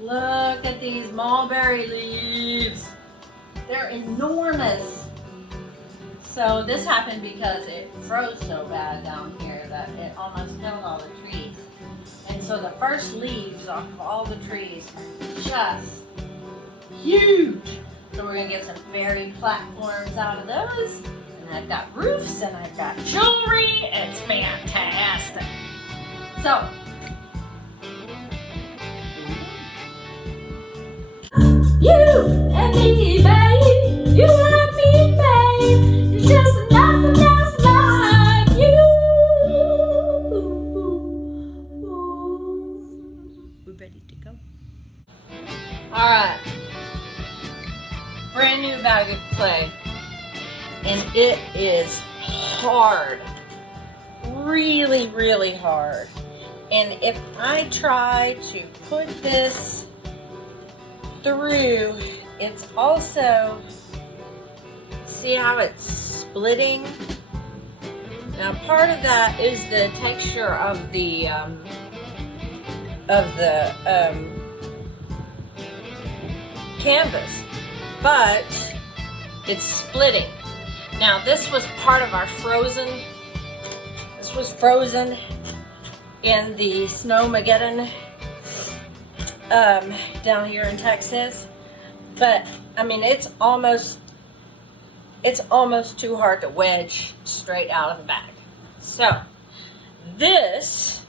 Look at these mulberry leaves. They're enormous. So this happened because it froze so bad down here that it almost killed all the trees. And so the first leaves off of all the trees are just huge. So we're gonna get some fairy platforms out of those. And I've got roofs and I've got jewelry. It's fantastic. So, you and me, babe. You and me, babe. It's just nothing else like you. We're ready to go. All right. Brand new bag of clay. And it is hard. Really, really hard. And if I try to put this through, it's also, see how it's splitting? Now part of that is the texture of the canvas, but it's splitting. Now this was part of our frozen, this was frozen in the Snowmageddon down here in Texas, but I mean it's almost too hard to wedge straight out of the bag. So this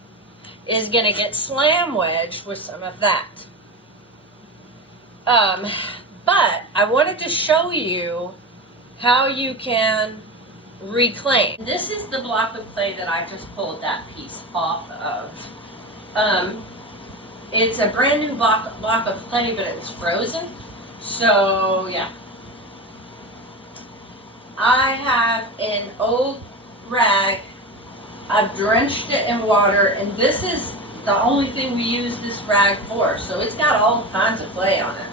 is gonna get slam wedged with some of that. But I wanted to show you how you can reclaim. This is the block of clay that I just pulled that piece off of. It's a brand new block of clay, but it's frozen. So yeah. I have an old rag. I've drenched it in water, and this is the only thing we use this rag for. So it's got all kinds of clay on it.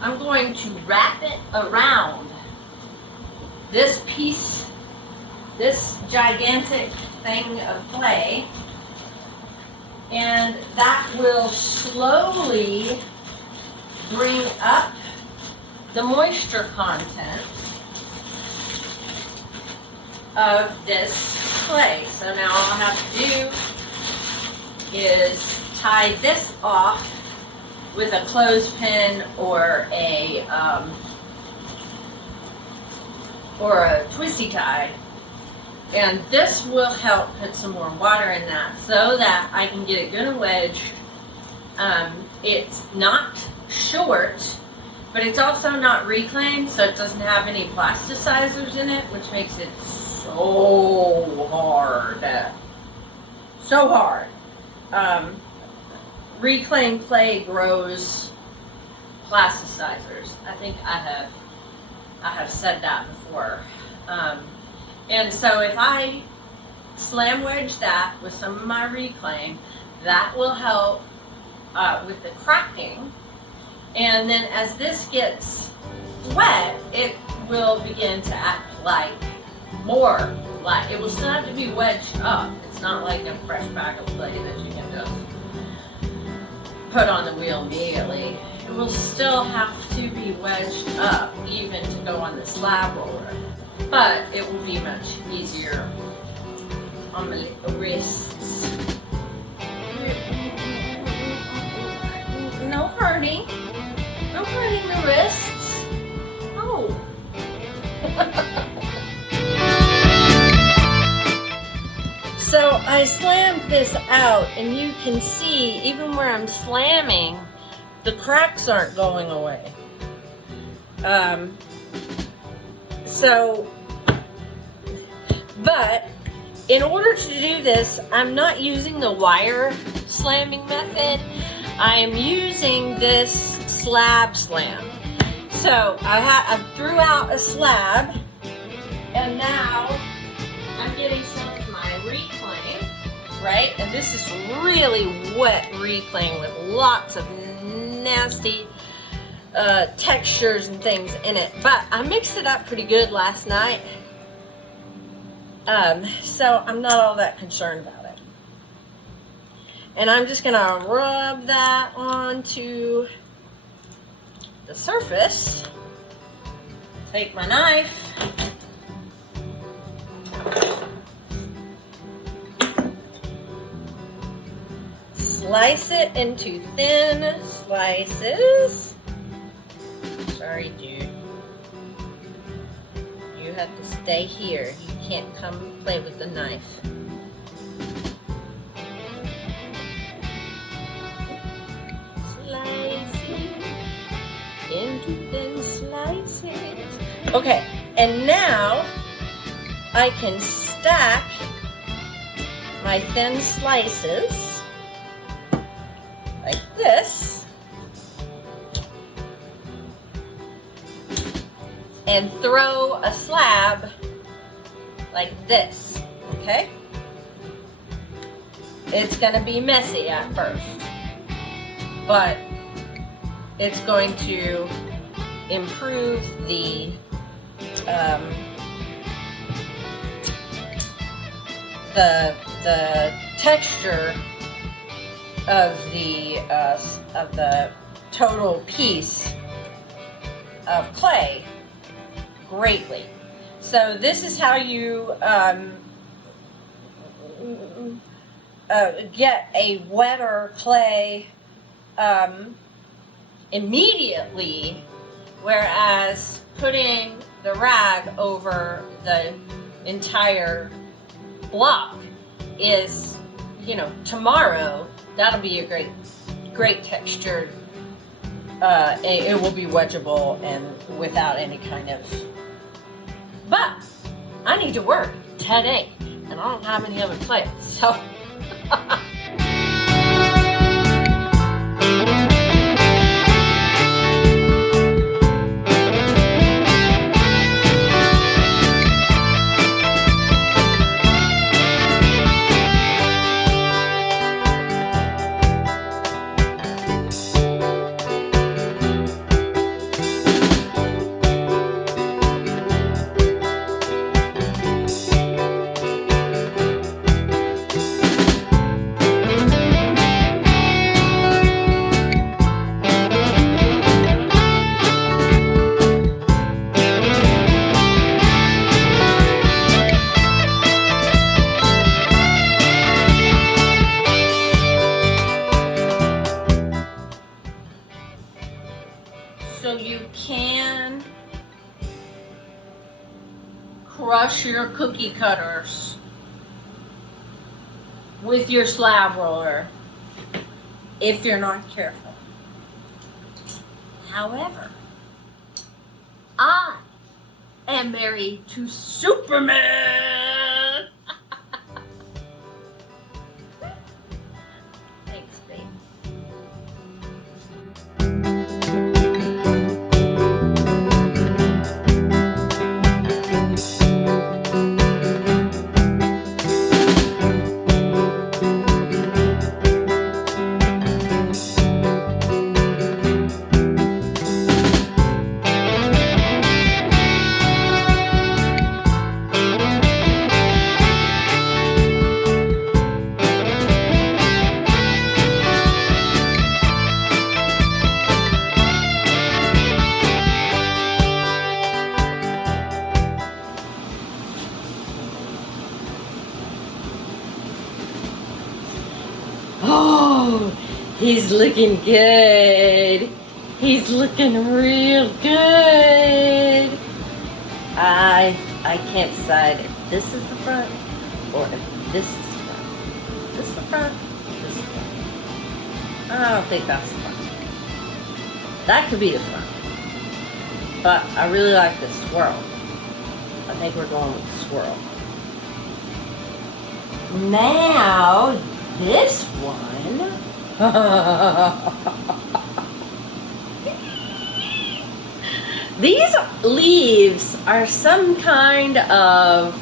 I'm going to wrap it around this piece, this gigantic thing of clay, and that will slowly bring up the moisture content of this clay. So now all I have to do is tie this off with a clothespin or a twisty tie, and this will help put some more water in that so that I can get it good and wedged. It's not short, but it's also not reclaimed, so it doesn't have any plasticizers in it, which makes it so hard. So hard. Reclaimed clay grows plasticizers. I think I have said that before. And so if I slam wedge that with some of my reclaim, that will help with the cracking. And then as this gets wet, it will begin to act like more like, it will still have to be wedged up. It's not like a fresh bag of clay that you can just put on the wheel immediately. It will still have to be wedged up even to go on the slab roller, but it will be much easier on the wrists. No hurting. No hurting the wrists. Oh. So I slammed this out, and you can see even where I'm slamming, the cracks aren't going away. But in order to do this, I'm not using the wire slamming method. I am using this slab slam. So I threw out a slab, and now I'm getting some of my reclaim, right? And this is really wet reclaim with lots of nasty textures and things in it. But I mixed it up pretty good last night. So I'm not all that concerned about it. And I'm just gonna rub that onto the surface. Take my knife. Slice it into thin slices. Sorry, dude. You have to stay here. You can't come play with the knife. Slice it into thin slices. Okay, and now I can stack my thin slices like this, and throw a slab like this, okay? It's gonna be messy at first, but it's going to improve the texture of the total piece of clay greatly. So this is how you get a wetter clay immediately, whereas putting the rag over the entire block is, tomorrow. That'll be a great textured. It will be wedgeable and without any kind of. But I need to work today, and I don't have any other clay, so. So you can crush your cookie cutters with your slab roller if you're not careful. However, I am married to Superman. Thanks, babe. Oh, he's looking good. He's looking real good. I can't decide if this is the front or if this is the front. This is the front. This is the front. I don't think that's the front. That could be the front. But I really like the swirl. I think we're going with the swirl. Now, this one. These leaves are some kind of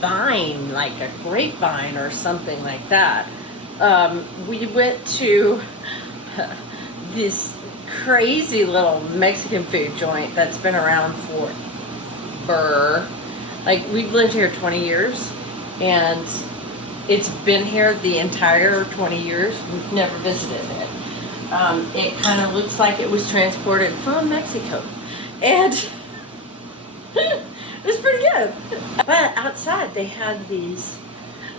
vine, like a grapevine or something like that. We went to this crazy little Mexican food joint that's been around forever. Like, we've lived here 20 years, and it's been here the entire 20 years. We've never visited it. It kind of looks like it was transported from Mexico. And it was pretty good. But outside, they had these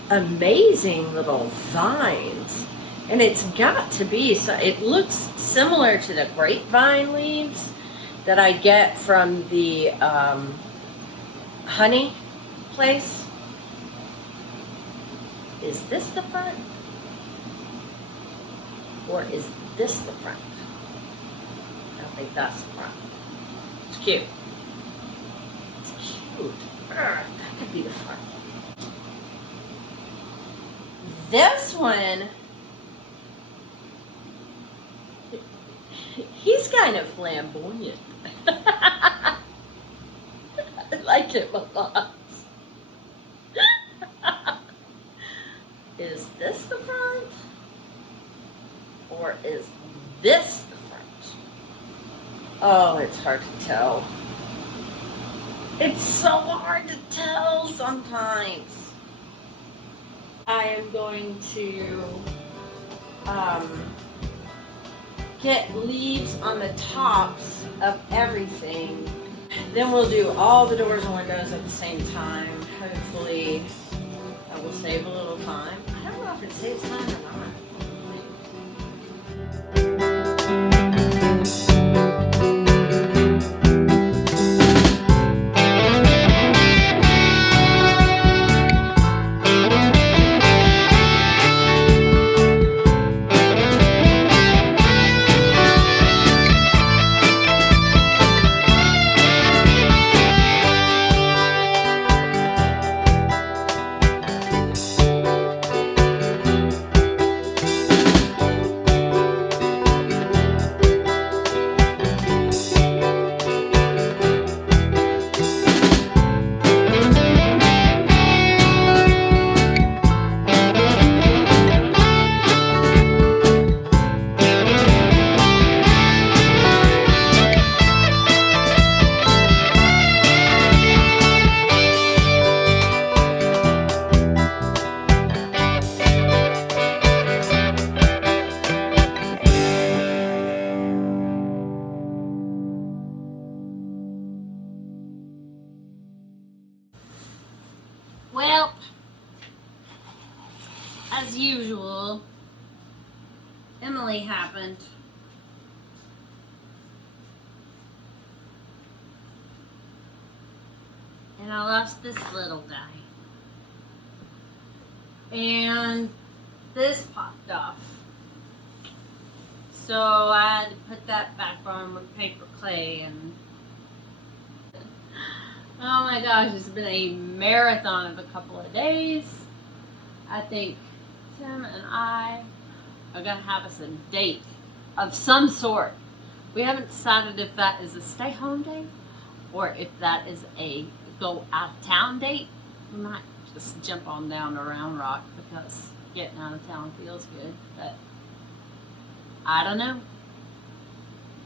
amazing little vines. And it's got to be, so it looks similar to the grapevine leaves that I get from the honey place. Is this the front? Or is this the front? I don't think that's the front. It's cute. It's cute. That could be the front. This one, he's kind of flamboyant. I like him a lot. Is this the front? Or is this the front? Oh, it's hard to tell. It's so hard to tell sometimes. I am going to get leaves on the tops of everything. Then we'll do all the doors and windows at the same time. Hopefully, that will save a little time. I don't know if it saves time or not. Well, as usual, Emily happened. And I lost this little guy. And this popped off. So I had to put that back on with paper clay and oh my gosh, it's been a marathon of a couple of days. I think Tim and I are going to have us a date of some sort. We haven't decided if that is a stay home date or if that is a go out of town date. We might just jump on down to Round Rock because getting out of town feels good. But I don't know.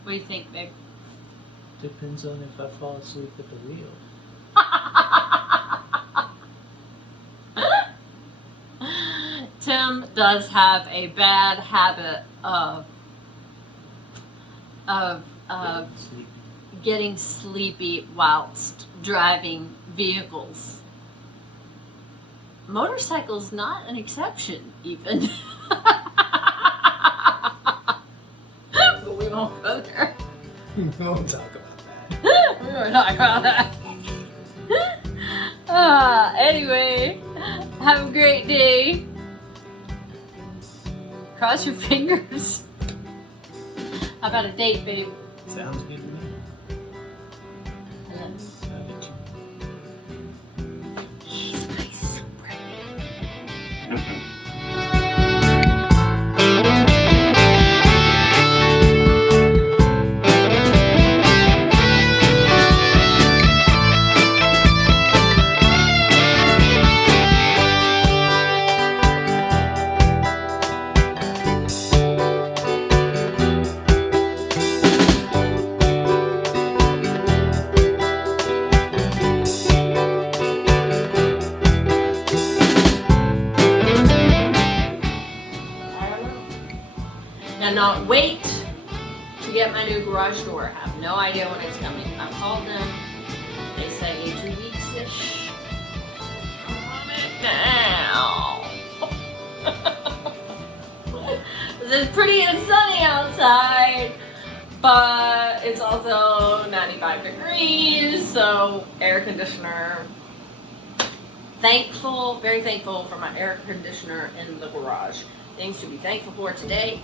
What do you think, babe? Depends on if I fall asleep at the wheel. Tim does have a bad habit of getting sleepy whilst driving vehicles. Motorcycles not an exception, even. But we won't go there. We won't talk about that. We won't talk about that. Anyway, have a great day. Cross your fingers. How about a date, babe? Sounds good to me. I love you. Love you too. He's my super. Cannot wait to get my new garage door. Have no idea when it's coming. I've called them. They say 2 weeks-ish. On it now. It's pretty and sunny outside, but it's also 95 degrees, so air conditioner. Thankful, very thankful for my air conditioner in the garage. Things to be thankful for today.